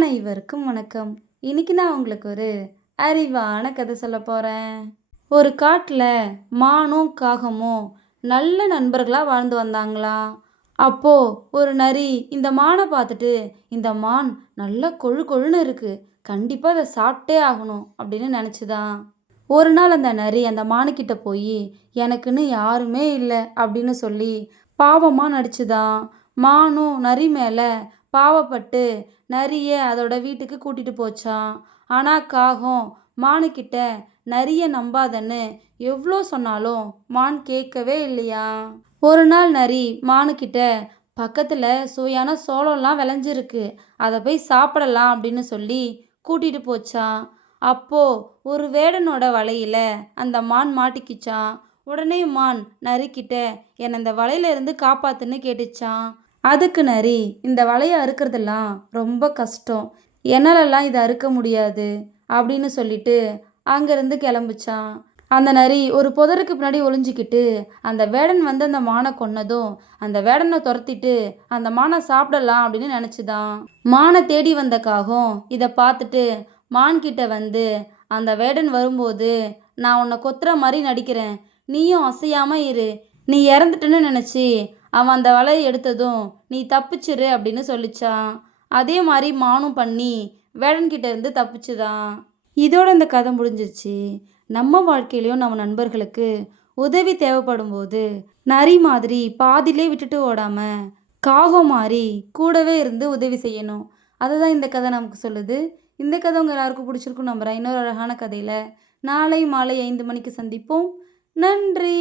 அனைவருக்கும் வணக்கம். இன்னைக்கு நான் உங்களுக்கு ஒரு அறிவான கதை சொல்ல போறேன். ஒரு காட்டுல மானும் காகமும் நல்ல நண்பர்களா வாழ்ந்து வந்தாங்களாம். அப்போ ஒரு நரி இந்த மானை பார்த்துட்டு, இந்த மான் நல்ல கொழு கொழுன்னு இருக்கு, கண்டிப்பா அதை சாப்பிட்டே ஆகணும் அப்படின்னு நினைச்சுதான். ஒரு நாள் அந்த நரி அந்த மானுக்கிட்ட போய், எனக்குன்னு யாருமே இல்லை அப்படின்னு சொல்லி பாவமா நடிச்சுதான். மானும் நரி மேல பாவப்பட்டு நரியை அதோட வீட்டுக்கு கூட்டிட்டு போச்சான். ஆனா காகம் மானுக்கிட்ட நரியை நம்பாதன்னு எவ்வளோ சொன்னாலும் மான் கேட்கவே இல்லையா. ஒரு நாள் நரி மானுக்கிட்ட, பக்கத்துல சுவையான சோளம்லாம் விளைஞ்சிருக்கு, அதை போய் சாப்பிடலாம் அப்படின்னு சொல்லி கூட்டிட்டு போச்சான். அப்போ ஒரு வேடனோட வலையில அந்த மான் மாட்டிக்கிச்சான். உடனே மான் நரிக்கிட்ட, என்னை இந்த வலையில இருந்து காப்பாத்துன்னு கேட்டுச்சான். அதுக்கு நரி, இந்த வலையை அறுக்கிறதெல்லாம் ரொம்ப கஷ்டம், என்னாலெல்லாம் இதை அறுக்க முடியாது அப்படின்னு சொல்லிட்டு அங்கேருந்து கிளம்புச்சான். அந்த நரி ஒரு புதருக்கு பின்னாடி ஒளிஞ்சிக்கிட்டு அந்த வேடன் வந்து அந்த மானை கொன்னதும் அந்த வேடனை துரத்திட்டு அந்த மானை சாப்பிடலாம் அப்படின்னு நினச்சிதான். மானை தேடி வந்த காகம் இதை பார்த்துட்டு மான்கிட்ட வந்து, அந்த வேடன் வரும்போது நான் உன்னை கொத்துற மாதிரி நடிக்கிறேன், நீயும் அசையாம இரு, நீ இறந்துட்டுன்னு நினச்சி அவன் அந்த வலையை எடுத்ததும் நீ தப்பிச்சிரு அப்படின்னு சொல்லிச்சான். அதே மாதிரி மானும் பண்ணி வேடன்கிட்ட இருந்து தப்பிச்சுதான். இதோட இந்த கதை முடிஞ்சிருச்சு. நம்ம வாழ்க்கையிலையும் நம்ம நண்பர்களுக்கு உதவி தேவைப்படும் போது நரி மாதிரி பாதியிலே விட்டுட்டு ஓடாம காகம் மாதிரி கூடவே இருந்து உதவி செய்யணும். அதை தான் இந்த கதை நமக்கு சொல்லுது. இந்த கதை உங்கள் எல்லாருக்கும் பிடிச்சிருக்கும் நம்புகிறேன். இன்னொரு அழகான கதையில் நாளை மாலை 5 மணிக்கு சந்திப்போம். நன்றி.